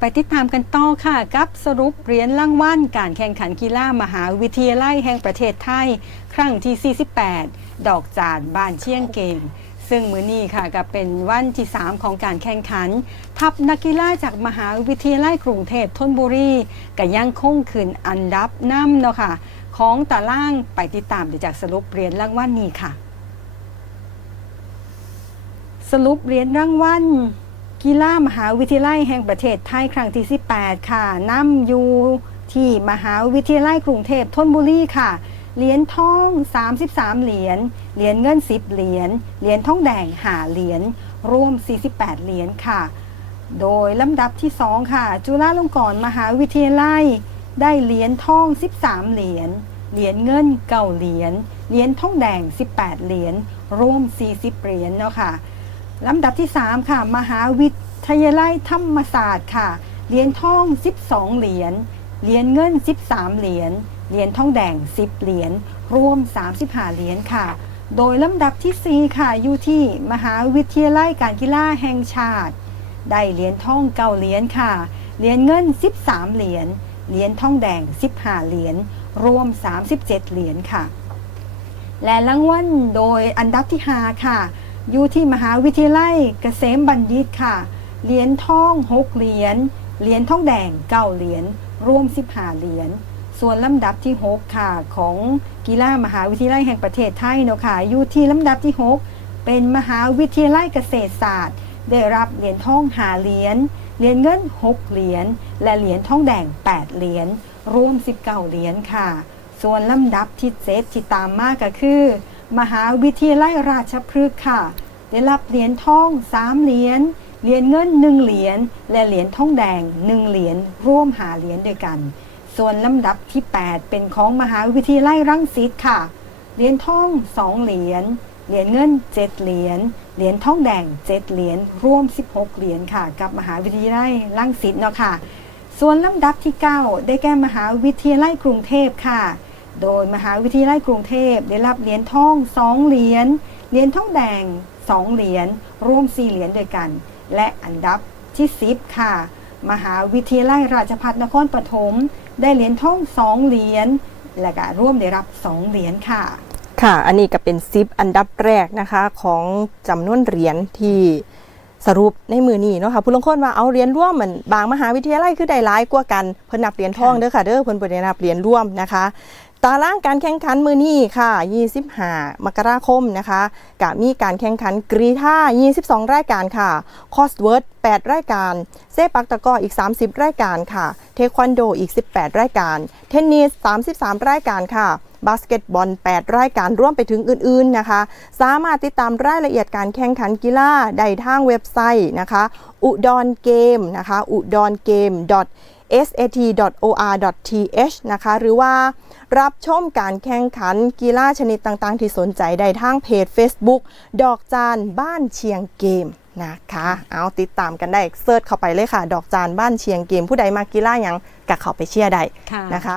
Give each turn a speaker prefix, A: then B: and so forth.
A: ไปติดตามกันต่อค่ะ กับสรุปเหรียญรางวัลการแข่งขันกีฬามหาวิทยาลัยแห่งประเทศไทย ครั้งที่ 48 ดอกจานบ้านเชียงเกมซึ่งมือนี้ค่ะก็เป็นวันที่ 3 ของการแข่งขัน ทัพนักกีฬาจากมหาวิทยาลัยกรุงเทพธนบุรีก็ยังคงขึ้นอันดับน้ำเนาะค่ะ ของตารางไปติดตามได้จากสรุปเหรียญรางวัลนี้ค่ะ สรุปเหรียญรางวัล กีฬามหาวิทยาลัยแห่งประเทศไทยครั้งที่ 18 ค่ะนำอยู่ที่มหาวิทยาลัยกรุงเทพธนบุรีค่ะ เหรียญทอง 33 เหรียญ เหรียญเงิน 10 เหรียญ เหรียญทองแดงหาเหรียญ รวม 48 เหรียญค่ะ โดยลำดับที่ 2 ค่ะ จุฬาลงกรณ์มหาวิทยาลัย ได้เหรียญทอง 13 เหรียญ เหรียญเงินเก้าเหรียญ เหรียญทองแดง 18 เหรียญ รวม 40 เหรียญเนาะค่ะ ลำดับที่ 3 ค่ะ มหาวิทยาลัยธรรมศาสตร์ค่ะ เหรียญทอง 12 เหรียญ เหรียญเงิน 13 เหรียญ เหรียญทองแดง 10 เหรียญ รวม 35 เหรียญค่ะ โดยลำดับทีสี่4 ค่ะ อยู่ที่มหาวิทยาลัยการกีฬาแห่งชาติ ได้เหรียญทองเก้าเหรียญค่ะ เหรียญเงิน 13 เหรียญ เหรียญทองแดง 15 เหรียญ รวม 37 เหรียญค่ะ และรางวัลโดยอันดับที่ 5 ค่ะ อยู่ที่มหาวิทยาลัยเกษมบัณฑิตค่ะ เหรียญทอง6เหรียญ เหรียญทองแดง9เหรียญ รวม15เหรียญ ส่วนลำดับที่6ค่ะของกีฬามหาวิทยาลัยแห่งประเทศไทยเนาะค่ะอยู่ที่ลำดับที่6เป็นมหาวิทยาลัยเกษตรศาสตร์ ได้รับเหรียญทองหาเหรียญ เหรียญเงิน6เหรียญ และเหรียญทองแดง8เหรียญ รวม19เหรียญค่ะ ส่วนลำดับที่เจ็ดที่ตามมากก็คือ มหาวิทยาลัยราชพฤกษ์ค่ะ ได้รับเหรียญทอง3เหรียญ เหรียญเงิน1เหรียญ และเหรียญทองแดง1เหรียญร่วมหาเหรียญด้วยกัน ส่วนลำดับที่ 8 เป็นของมหาวิทยาลัยรังสิตค่ะ เหรียญทอง2เหรียญ เหรียญเงิน7เหรียญ เหรียญทองแดง7เหรียญร่วม 16 เหรียญค่ะ กับมหาวิทยาลัยรังสิตเนาะค่ะ ส่วนลำดับที่ 9 ได้แก่มหาวิทยาลัยกรุงเทพค่ะ โดยมหาวิทยาลัยกรุงเทพได้รับเหรียญทอง2เหรียญ เหรียญทองแดง2เหรียญรวม4เหรียญด้วยกัน และอันดับที่10ค่ะ มหาวิทยาลัยราชภัฏนครปฐมได้เหรียญทอง2เหรียญและก็ร่วมได้รับ2เหรียญค่ะ
B: ค่ะ อันนี้ก็เป็นซิปอันดับแรกนะคะของจำนวนเหรียญที่สรุปในมือนี้เนาะค่ะผู้ลงคนว่าเอาเหรียญร่วมเหมือนบางมหาวิทยาลัยคือได้หลายกว่ากันเพิ่นนับเหรียญทองเด้อค่ะเด้อเพิ่นบ่ได้นับเหรียญร่วมนะคะ ตารางการแข่งขันมือนี้ค่ะ 25 มกราคมนะคะกะมีการแข่งขันกรีธา22 รายการค่ะ คอสเวิร์ด8 รายการ เซปักตะกออีก 30 รายการค่ะ เทควันโดอีก 18 รายการ เทนนิส 33 รายการค่ะบาสเกตบอล 8 รายการร่วมไปถึงอื่น ๆ นะคะ สามารถติดตามรายละเอียดการแข่งขันกีฬาได้ทางเว็บไซต์นะคะ อุดรเกมนะคะ อุดรเกม sat.or.th นะคะ หรือว่ารับชมการแข่งขันกีฬาชนิดต่างๆ ที่สนใจได้ทางเพจ Facebook ดอกจานบ้านเชียงเกมนะคะ เอาติดตามกันได้เซิร์ชเข้าไปเลยค่ะ ดอกจานบ้านเชียงเกม ผู้ใดมากีฬาหยังกะเข้าไปเชียร์ได้
A: ค่ะ
B: นะคะ